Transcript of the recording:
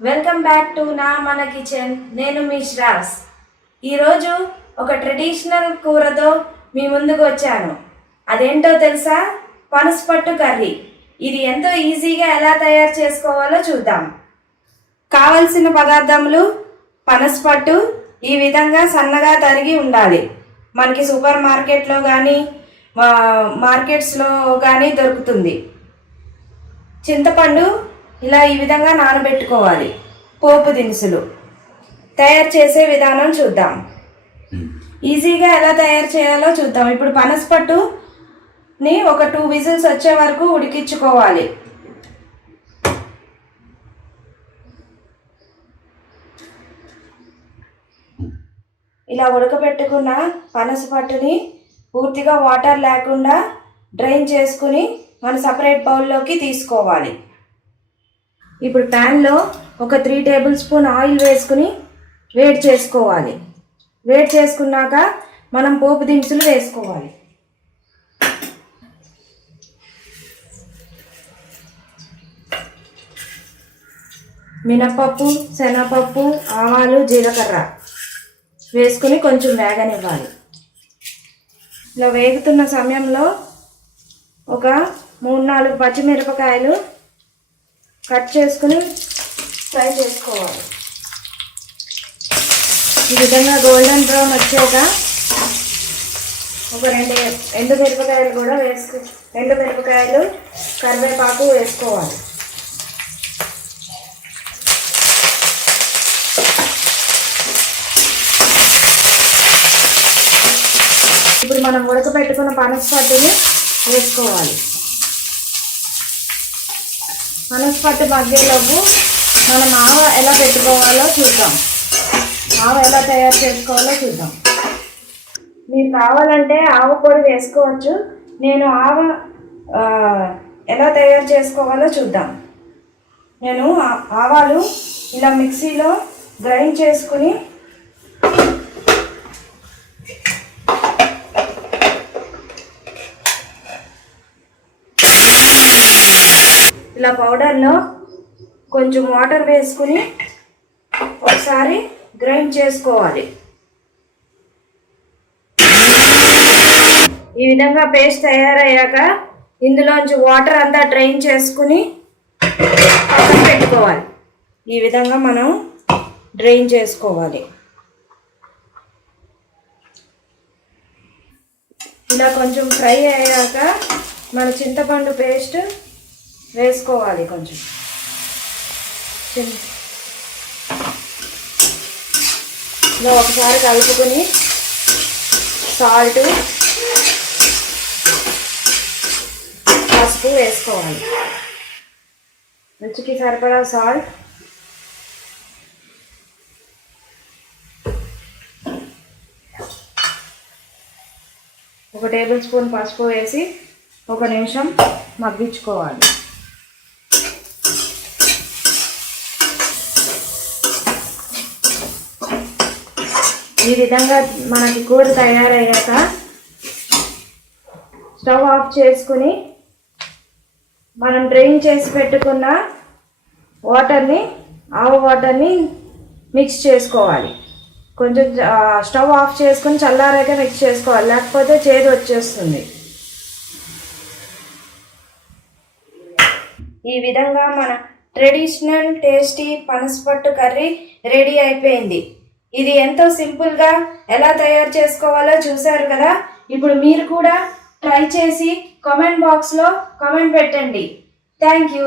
Welcome back to నా మన kitchen. నేను మీ శ్రావ్స్. ఈరోజు ఒక ట్రెడిషనల్ కూరతో మీ ముందుకు వచ్చాను. అదేంటో తెలుసా? పనసపట్టు కర్రీ. ఇది ఎంతో ఈజీగా ఎలా తయారు చేసుకోవాలో చూద్దాం. కావలసిన పదార్థములు: పనసపట్టు ఈ విధంగా సన్నగా తరిగి ఉండాలి. మనకి సూపర్ మార్కెట్లో కానీ మార్కెట్స్లో కానీ దొరుకుతుంది. చింతపండు ఇలా ఈ విధంగా నానబెట్టుకోవాలి. పోపు దినుసులు. తయారు చేసే విధానం చూద్దాం. ఈజీగా ఎలా తయారు చేయాలో చూద్దాం. ఇప్పుడు పనసపట్టుని ఒక 2 విజిల్స్ వచ్చే వరకు ఉడికించుకోవాలి. ఇలా ఉడకబెట్టుకున్న పనసపట్టుని పూర్తిగా వాటర్ లేకుండా డ్రైన్ చేసుకుని మన సపరేట్ బౌల్లోకి తీసుకోవాలి. ఇప్పుడు ప్యాన్లో ఒక 3 టేబుల్ స్పూన్ ఆయిల్ వేసుకుని వేడి చేసుకోవాలి. వేడి చేసుకున్నాక మనం పోపు దినుసులు వేసుకోవాలి. మినపప్పు, శనగపప్పు, ఆవాలు, జీలకర్ర వేసుకుని కొంచెం వేగనివ్వాలి. ఇలా వేగుతున్న సమయంలో ఒక 3-4 పచ్చిమిరపకాయలు కట్ చేసుకుని ఫ్రై చేసుకోవాలి. ఈ విధంగా గోల్డెన్ బ్రౌన్ వచ్చాక ఒక 2 ఎండుమిరపకాయలు కూడా ఎండుమిరపకాయలు, కరివేపాకు వేసుకోవాలి. ఇప్పుడు మనం ఉడకబెట్టుకున్న పనసపట్టుని వేసుకోవాలి. పనసపట్టు మధ్యలోపు మనం ఆవ ఎలా పెట్టుకోవాలో చూద్దాం. ఆవ ఎలా తయారు చేసుకోవాలో చూద్దాం. మీరు కావాలంటే ఆవ పొడి వేసుకోవచ్చు. నేను ఆవ ఎలా తయారు చేసుకోవాలో చూద్దాం. నేను ఆవాలు ఇలా మిక్సీలో గ్రైండ్ చేసుకుని ఇలా పౌడర్లో కొంచెం వాటర్ వేసుకుని ఒకసారి గ్రైండ్ చేసుకోవాలి. ఈ విధంగా పేస్ట్ తయారయ్యాక ఇందులోంచి వాటర్ అంతా డ్రైన్ చేసుకుని పక్కన పెట్టుకోవాలి. ఈ విధంగా మనం డ్రైన్ చేసుకోవాలి. ఇలా కొంచెం ఫ్రై అయ్యాక మన చింతపండు పేస్ట్ వేసుకోవాలి. కొంచెం ఇలా ఒకసారి కలుపుకొని సాల్ట్, పసుపు వేసుకోవాలి. రుచికి సరిపడా సాల్ట్, ఒక టేబుల్ స్పూన్ పసుపు వేసి 1 నిమిషం మగ్గించుకోవాలి. ఈ విధంగా మనకి కూర తయారయ్యాక స్టవ్ ఆఫ్ చేసుకుని మనం డ్రైన్ చేసి పెట్టుకున్న ఆవ వాటర్ని మిక్స్ చేసుకోవాలి. కొంచెం స్టవ్ ఆఫ్ చేసుకుని చల్లారాక మిక్స్ చేసుకోవాలి, లేకపోతే చేదు వచ్చేస్తుంది. ఈ విధంగా మన ట్రెడిషనల్ టేస్టీ పనసపట్టు కర్రీ రెడీ అయిపోయింది. ఇది ఎంతో సింపుల్గా ఎలా తయారు చేసుకోవాలో చూశారు కదా. ఇప్పుడు మీరు కూడా ట్రై చేసి కామెంట్ బాక్స్లో కామెంట్ పెట్టండి. Thank you.